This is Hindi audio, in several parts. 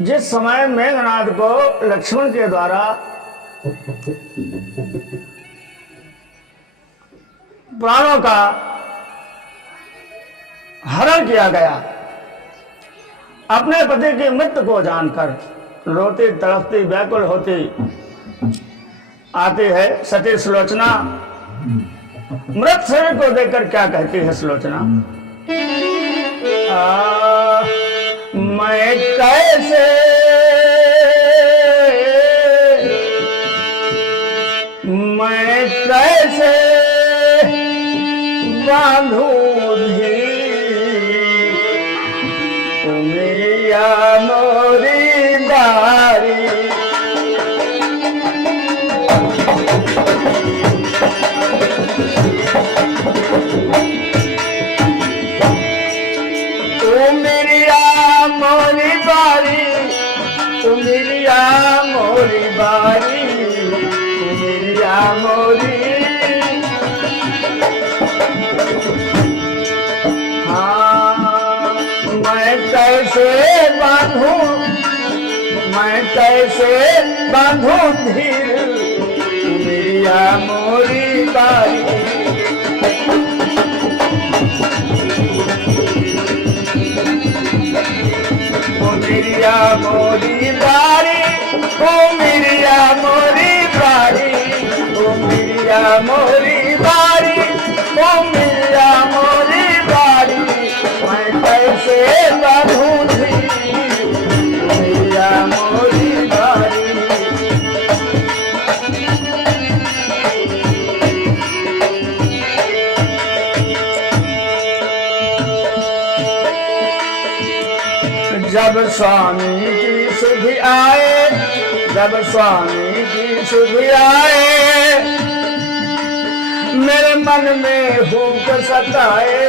जिस समय मेघनाथ को लक्ष्मण के द्वारा प्राणों का हरण किया गया, अपने पति की मृत्यु को जानकर रोती तड़पती व्याकुल होती आती है सती सुलोचना। मृत शरीर को देखकर क्या कहती है सुलोचना? मैं कैसे बांधूं धीर, मेरिया मोरी बारी। मोरी बारी, मेरिया मोरी बारी, मेरिया मोरी। हाँ, मैं कैसे बांधूं धीर, मेरिया मोरी बारी। मेरिया मोरी बारी, ओ मेरिया मोरी बारी, ओ मेरिया मोरी बारी, ओ मेरिया मोरी बारी। मैं कैसे बांधूं धीर, मेरिया मोरी बारी। जब स्वामी की सुधि आए, जब स्वामी की सुधि आए, मेरे मन में हुक सताए।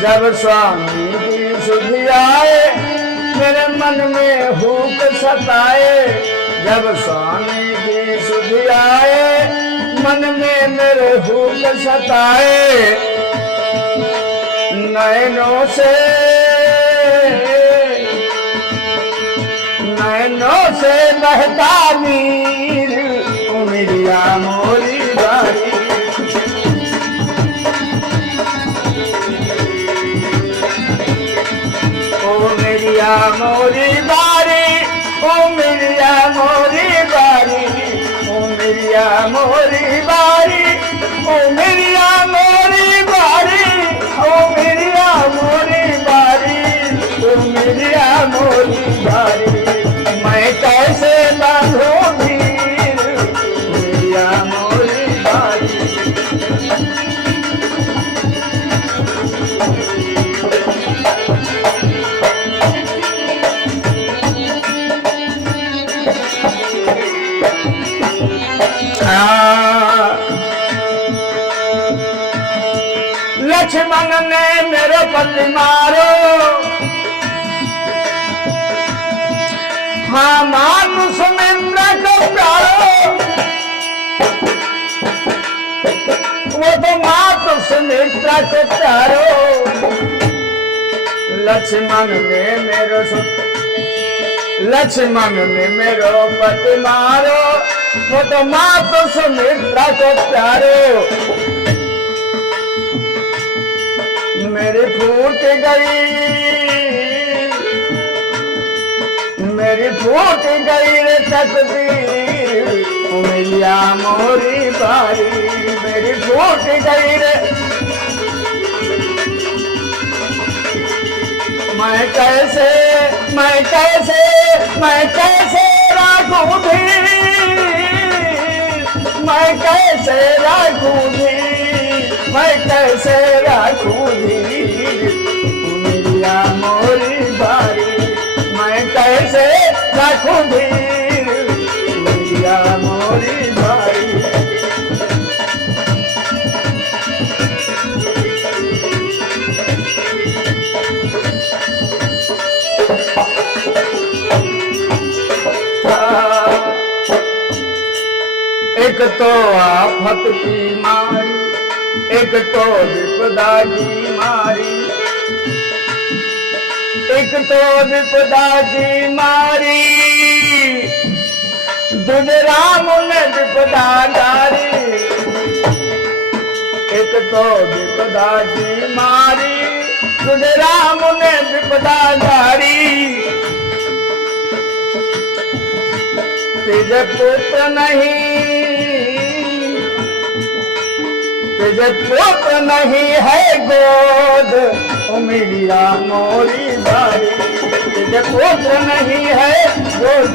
जब स्वामी की सुधि आए, मेरे मन में हुक सताए। जब स्वामी की सुधि आए, मन में मेरे हुक सताए। नैनों से बहता नीर, ओ मेरिया मोरी बारी। ओ मेरिया मोरी बारी, ओ मेरिया मोरी बारी, ओ मेरिया मोरी बारी, ओ मेरिया मोरी बारी, ओ मेरिया मोरी बारी, ओ मेरिया मोरी बारी। मैं कैसे बांधूं धीर, मेरिया मोरी बारी। लक्ष्मण ने मेरे पति मारो, हाँ मानुष मित्र को प्यारो। वो तो मानुष मित्र को प्यारो। लक्ष्मण ने मेरो पति मारो, वो तो मानुष मित्र को प्यारो। मेरी फूट गई रे तकदीर, ओ मेरिया मोरी बारी। मेरी फूट गई रे, मैं कैसे राखूं धीर, मैं कैसे राखूं धीर, मैं कैसे राखूं धीर, ओ मेरिया मोरी बारी। मैं कैसे राखूं धीर, मेरिया मोरी बारी। एक तो आफत की मारी, एक तो विपदा की मारी, एक तो विपदा की मारी, दूजे राम ने विपदा डारी। एक तो विपदा की मारी, दूजे राम ने विपदा डारी। तुझे पुत्र नहीं, तुझे पुत्र नहीं है गोद, उमिरिया मोरी बारी। तुझे पुत्र नहीं है गोद,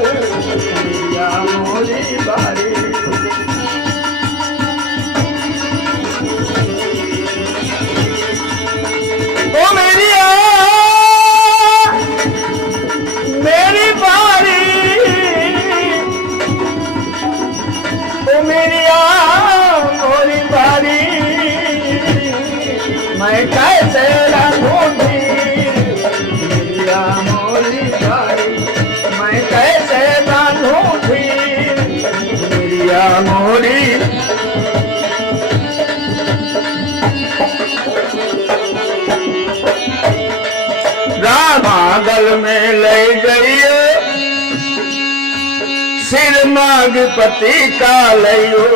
उमिरिया मोरी बारी। उमिरिया मेरी बारी, उमिरिया मोरी बारी। मैं कैसे रंगूंगी उमिरिया मोरी बारी, मैं कैसे बांधूंगी उमिरिया मोरी। रामागल में ले गई सिर माग पति का लियो।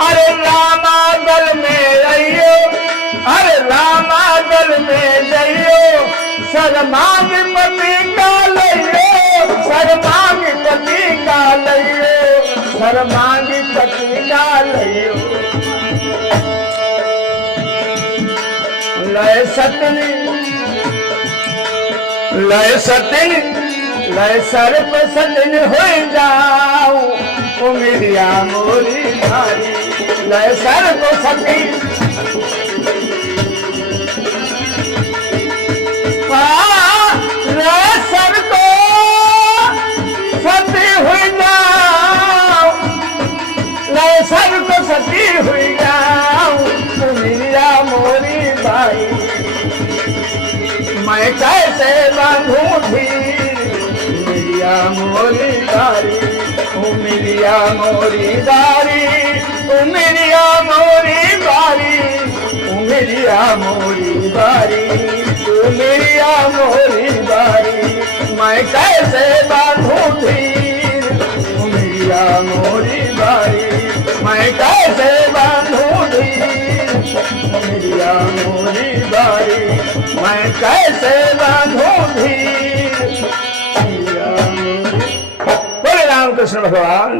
अरे रामागल में रहियो, अरे रामागल में जइयो, सर माग पति का लियो, सर माग पति का लियो, सर माग पति का लियो। लय सतनी, लय सतिन, लय सर्प सतिन हो जाऊं उमिरिया मोरी बारी। लय सर्प सती, लय सर्प सती हो जाऊं, लय सर्प सती हो जाऊं उमिरिया मोरी बारी। मैं कैसे बांधूं धीर उमिरिया मोरी दारी, उमिरिया मोरी दारी, उमिरिया मोरी बारी, उमिरिया मोरी बारी, उमिरिया मोरी बारी। मैं कैसे बांधूं धीर उमिरिया मोरी बारी, मैं कैसे बांधूं धीर उमिरिया मोरी बारी, मैं कैसे बांधूं धीर। बोले रामकृष्ण भगवान।